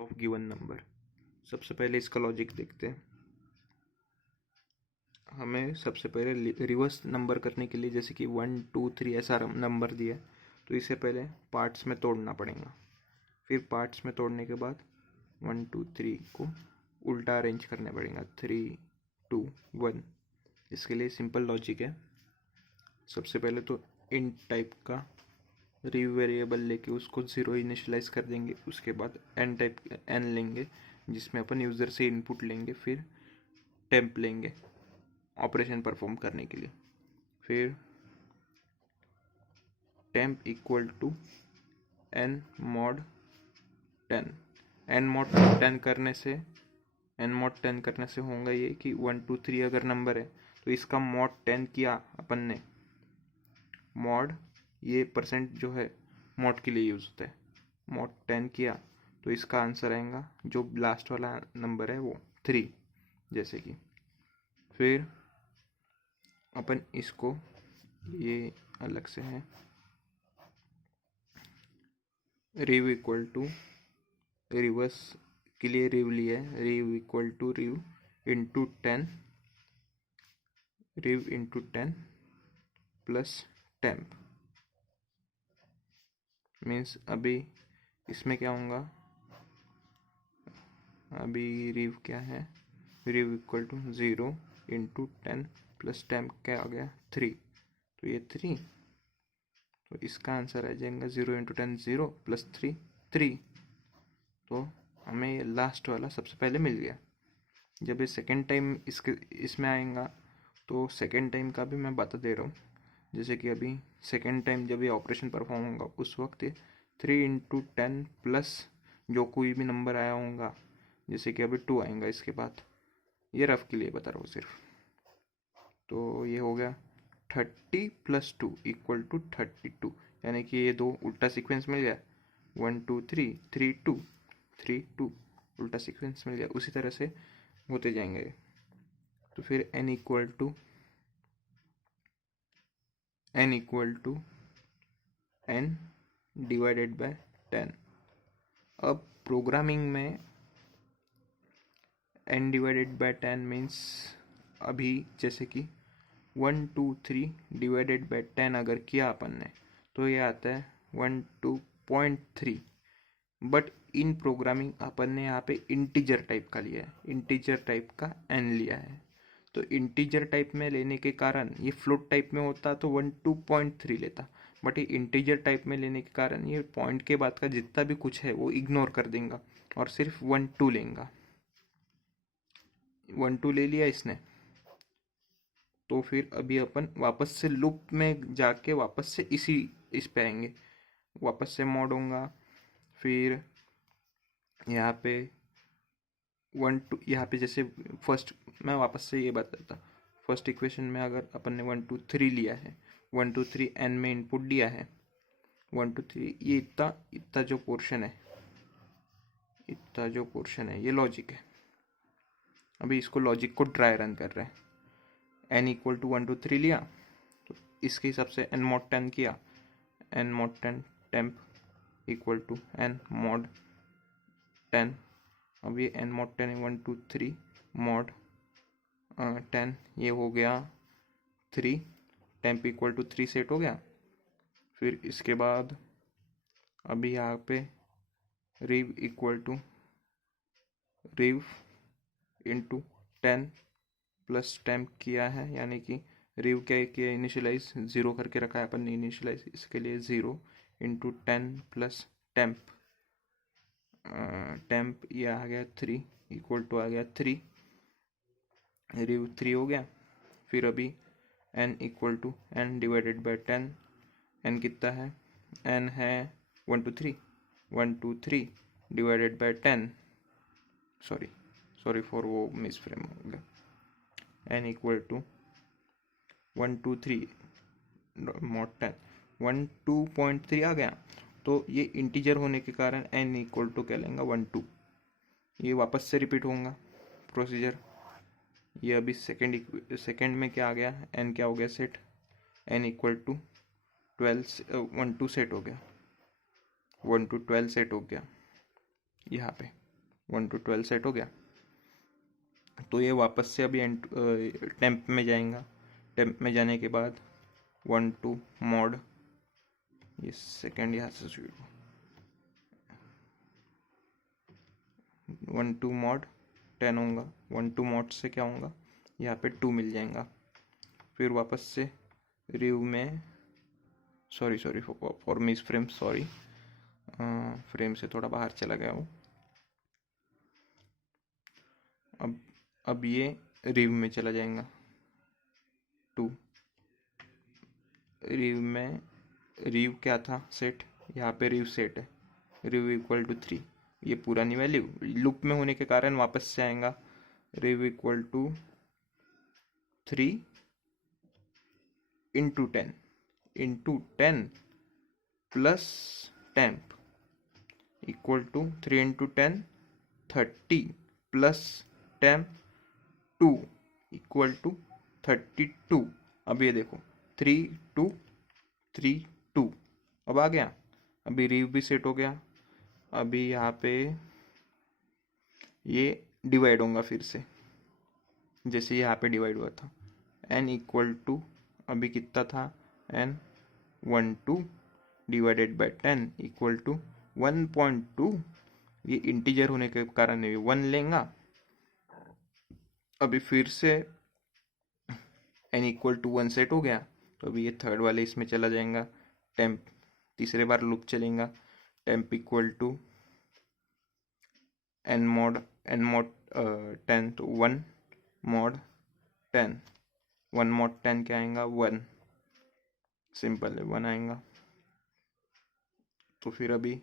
Of given number. सबसे पहले इसका लॉजिक देखते हैं। हमें सबसे पहले रिवर्स नंबर करने के लिए, जैसे कि 1 2 3 ऐसा नंबर दिया है, तो इसे पहले पार्ट्स में तोड़ना पड़ेगा। फिर पार्ट्स में तोड़ने के बाद 1 2 3 को उल्टा अरेंज करने पड़ेगा, 3 2 1। इसके लिए सिंपल लॉजिक है। सबसे पहले तो इंट टाइप का रिव वेरिएबल लेके उसको 0 इनिशियलाइज कर देंगे। उसके बाद एन टाइप एन लेंगे जिसमें अपन यूज़र से इनपुट लेंगे। फिर टेम्प लेंगे ऑपरेशन परफॉर्म करने के लिए। फिर temp equal to n mod 10। N mod 10 करने से होगा ये कि 1 2 3 अगर नंबर है तो इसका मॉड 10 किया अपन ने। मॉड ये परसेंट जो है मॉड के लिए यूज़ होता है। मॉड 10 किया तो इसका आंसर आएगा, जो लास्ट वाला नंबर है वो 3 जैसे कि। फिर अपन इसको ये अलग से है, रिव इक्वल टू रिवर्स के लिए रिव लिया है, rev equal to rev into 10, rev into 10 plus temp. Means अभी इसमें क्या होगा, अभी रिव क्या है, rev equal to 0 into 10 plus temp क्या आ गया 3। तो ये 3, तो इसका आंसर आ जाएगा 0 इंटू 10 0 प्लस 3 3। तो हमें ये लास्ट वाला सबसे पहले मिल गया। जब ये सेकेंड टाइम इसमें आएगा तो सेकेंड टाइम का भी मैं बता दे रहा हूँ। जैसे कि अभी सेकेंड टाइम जब ये ऑपरेशन परफॉर्म होगा उस वक्त ये 3 इंटू 10 प्लस जो कोई भी नंबर आया होगा, जैसे कि अभी 2 आएगा इसके बाद, ये रफ के लिए बता रहा हूँ सिर्फ। तो ये हो गया 30 प्लस 2 इक्वल टू 32, यानी कि ये दो उल्टा सीक्वेंस मिल गया। 1 2 3 3 2 3 2 उल्टा सीक्वेंस मिल गया। उसी तरह से होते जाएंगे। तो फिर n equal to n divided by 10। अब प्रोग्रामिंग में n डिवाइडेड बाय 10 मीन्स अभी जैसे कि 1 2 3 डिवाइडेड बाय 10 अगर किया अपन ने तो ये आता है 12.3। बट इन प्रोग्रामिंग अपन ने यहाँ पे इंटीजर टाइप का लिया है, इंटीजर टाइप का n लिया है। तो इंटीजर टाइप में लेने के कारण ये फ्लोट टाइप में होता तो 12.3 लेता, बट ये इंटीजर टाइप में लेने के कारण ये पॉइंट के बाद का जितना भी कुछ है वो इग्नोर कर देगा और सिर्फ 1 2 लेगा। 1 2 ले लिया इसने, तो फिर अभी अपन वापस से लूप में जाके वापस से इस पे आएंगे, वापस से मॉड होगा। फिर यहाँ पे 1 2, यहाँ पे जैसे फर्स्ट मैं वापस से ये बताता, फर्स्ट इक्वेशन में अगर अपन ने 1 2 3 लिया है, 1 2 3 n में इनपुट दिया है 1 2 3, ये इतना जो पोर्शन है ये लॉजिक है। अभी इसको लॉजिक को ड्राई रन कर रहे हैं। n इक्वल टू 1 2 3 लिया तो इसके हिसाब से n मॉड 10 किया, n mod 10 temp equal to n mod 10। अब ये n मॉड 10 1 2 3 मॉड 10, ये हो गया 3, टेम्प इक्वल टू 3 सेट हो गया। फिर इसके बाद अभी यहाँ पे rev equal to rev into 10 plus temp किया है, यानी कि रिव क्या किया, इनिशियलाइज 0 करके रखा है अपन ने इनिशियलाइज, इसके लिए 0 इंटू 10 प्लस टेम्प, टेम्प ये आ गया 3 इक्वल टू आ गया 3, रिव 3 हो गया। फिर अभी n equal to n divided by 10। n कितना है, n है 1 2 3, 1 2 3 डिवाइडेड बाय 10, सॉरी फॉर वो मिस फ्रेम हो गया। n इक्वल टू 1 2 3 मॉड 10, 1 2.3 आ गया। तो ये इंटीजर होने के कारण n इक्वल टू क्या लेंगे 1 2, ये वापस से रिपीट होगा प्रोसीजर। ये अभी सेकेंड में क्या आ गया, n क्या हो गया set, n equal to 12 1 2 set हो गया, 1 to 12 सेट हो गया यहाँ पे। 1 to 12 सेट हो गया। तो ये वापस से अभी टेम्प में जाएगा। टेम्प में जाने के बाद 1 to मॉड, ये सेकेंड यहाँ से 1 to मॉड 10 होगा। 1 to मॉड से क्या होगा, यहाँ पे 2 मिल जाएगा। फिर वापस से रिव में sorry for miss frame, sorry frame से थोड़ा बाहर चला गया हूँ। अब ये रिव में चला जाएगा 2। रिव क्या था सेट, यहाँ पे रिव सेट है, रिव इक्वल टू 3। ये पूरा नहीं, वैल्यू लूप में होने के कारण वापस से आएगा। Rev equal to 3 into 10 plus temp equal to 3 into 10 30 plus temp 2 equal to 32। अब ये देखो 3 2 3 2 अब आ गया। अभी रिव भी सेट हो गया। अभी यहाँ पे ये डिवाइड होगा फिर से, जैसे यहाँ पे डिवाइड हुआ था। n इक्वल टू अभी कितना था, n 1 2 divided by 10 equal to 1.2। ये इंटीजर होने के कारण ये 1 लेगा। अभी फिर से n इक्वल टू 1 सेट हो गया। तो अभी ये थर्ड वाले इसमें चला जाएगा। टेम्प तीसरे बार लूप चलेगा। Temp equal to n mod 10, तो 1 मॉड 10, 1 मॉड 10 क्या आएगा 1, सिंपल है 1 आएगा। तो फिर अभी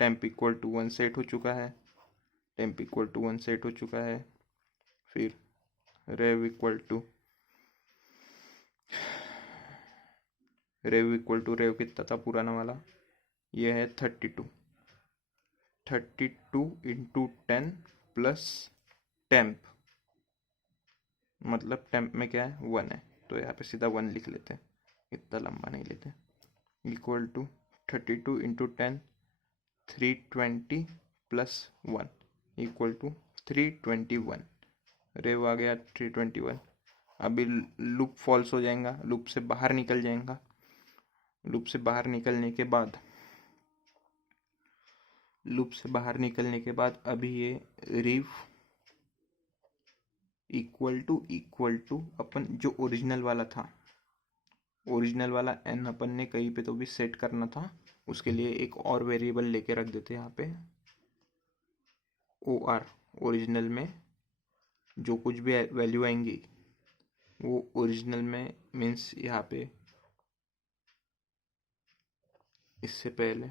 टेम्प इक्वल टू 1 सेट हो चुका है। टेम्प इक्वल टू 1 सेट हो चुका है। फिर रेव इक्वल टू रेव कितना था पुराना वाला, ये है 32 इंटू 10 प्लस टेम्प, मतलब टेम्प में क्या है 1 है, तो यहाँ पे सीधा 1 लिख लेते हैं, इतना लंबा नहीं लेते। Equal to 32 into 10 320 plus 1 equal to 321। Rev आ गया 321। अभी लूप फॉल्स हो जाएगा, लूप से बाहर निकल जाएगा। लूप से बाहर निकलने के बाद अभी ये रिव इक्वल टू अपन जो ओरिजिनल वाला था, ओरिजिनल वाला n अपन ने कहीं पे तो भी सेट करना था, उसके लिए एक और वेरिएबल लेके रख देते यहाँ पे OR। ओरिजिनल में जो कुछ भी वैल्यू आएंगी वो ओरिजिनल में मीन्स यहाँ पे इससे पहले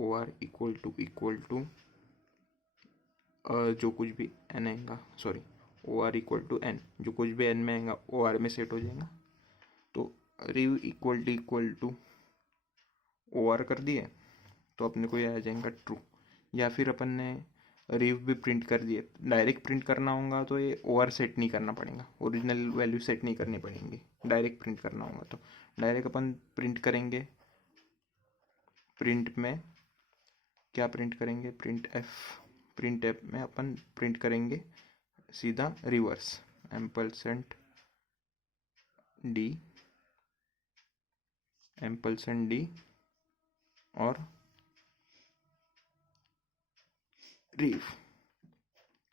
OR इक्वल टू जो कुछ भी n आएगा, sorry OR equal to n, जो कुछ भी n में आएगा OR में सेट हो जाएगा। तो रिव इक्वल टू OR कर दिए तो अपने को ये आ जाएगा ट्रू। या फिर अपन ने रिव भी प्रिंट कर दिए, डायरेक्ट प्रिंट करना होगा तो ये OR सेट नहीं करना पड़ेगा, ओरिजिनल वैल्यू सेट नहीं करनी पड़ेंगी, डायरेक्ट प्रिंट करना होगा तो डायरेक्ट अपन प्रिंट करेंगे। प्रिंट में क्या प्रिंट करेंगे, प्रिंट एफ में अपन प्रिंट करेंगे सीधा रिवर्स एम्पलसेंड डी और रिव,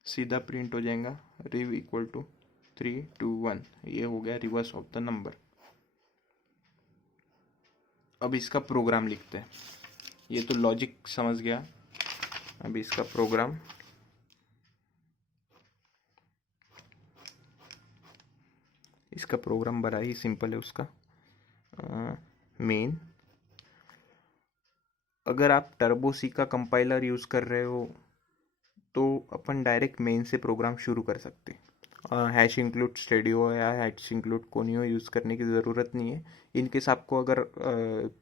सीधा प्रिंट हो जाएगा रिव इक्वल टू 3 2 1। ये हो गया रिवर्स ऑफ द नंबर। अब इसका प्रोग्राम लिखते हैं। ये तो लॉजिक समझ गया, अब इसका प्रोग्राम बड़ा ही सिंपल है। उसका मेन, अगर आप टर्बो सी का कंपाइलर यूज़ कर रहे हो तो अपन डायरेक्ट मेन से प्रोग्राम शुरू कर सकते हैं। हैश इंक्लूड स्टेडियो या हैश इंक्लूड कोनियो यूज़ करने की ज़रूरत नहीं है। इनकेस आपको अगर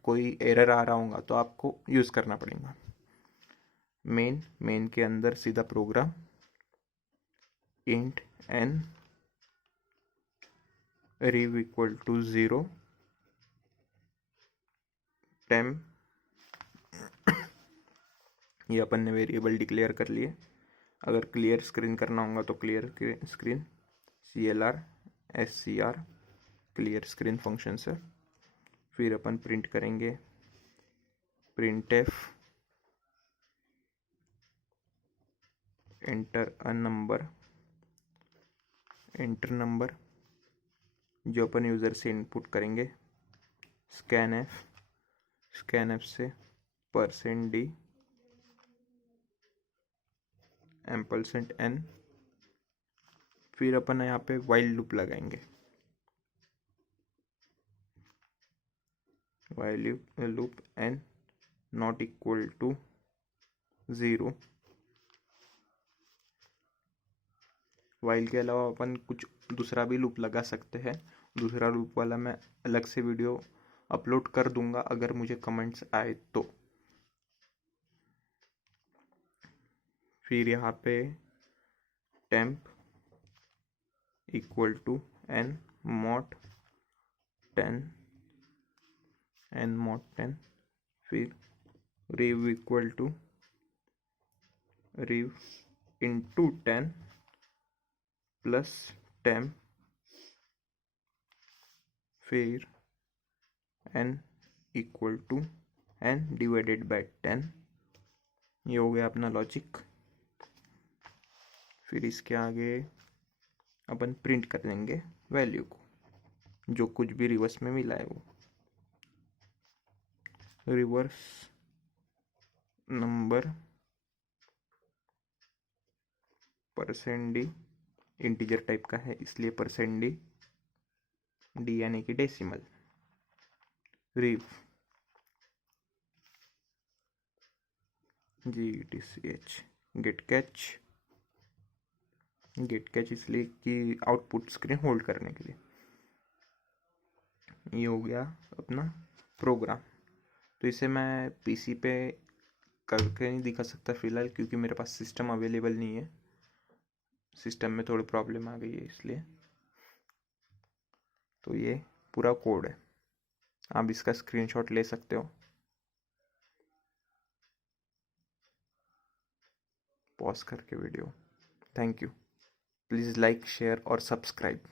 कोई एरर आ रहा होगा तो आपको यूज़ करना पड़ेगा। मेन के अंदर सीधा program int n rev equal to 0 temp, ये अपन ने वेरिएबल डिक्लेयर कर लिए। अगर क्लियर स्क्रीन करना होगा तो clear screen CLR SCR clear screen function से। फिर अपन प्रिंट करेंगे printf एंटर नंबर जो अपन यूज़र से इनपुट करेंगे। स्कैनफ से %d %n। फिर अपन यहाँ पे वाइल लूप लगाएंगे। While loop n not equal to 0। While के अलावा अपन कुछ दूसरा भी लूप लगा सकते हैं। दूसरा लूप वाला मैं अलग से वीडियो अपलोड कर दूंगा अगर मुझे कमेंट्स आए तो। फिर यहाँ पे temp equal to n mod 10। फिर rev equal to rev into 10 plus temp। फिर n equal to n divided by 10। ये हो गया अपना लॉजिक। फिर इसके आगे अपन प्रिंट कर देंगे वैल्यू को, जो कुछ भी रिवर्स में मिला है वो। Reverse number %d integer type का है इसलिए %d d यानी कि डेसिमल। रिव GTCH गेट कैच इसलिए कि आउटपुट स्क्रीन होल्ड करने के लिए। ये हो गया अपना प्रोग्राम। तो इसे मैं PC पे करके नहीं दिखा सकता फ़िलहाल, क्योंकि मेरे पास सिस्टम अवेलेबल नहीं है। सिस्टम में थोड़ी प्रॉब्लम आ गई है इसलिए। तो ये पूरा कोड है, आप इसका स्क्रीनशॉट ले सकते हो। पॉज करके video. Thank you. Please like share और सब्सक्राइब।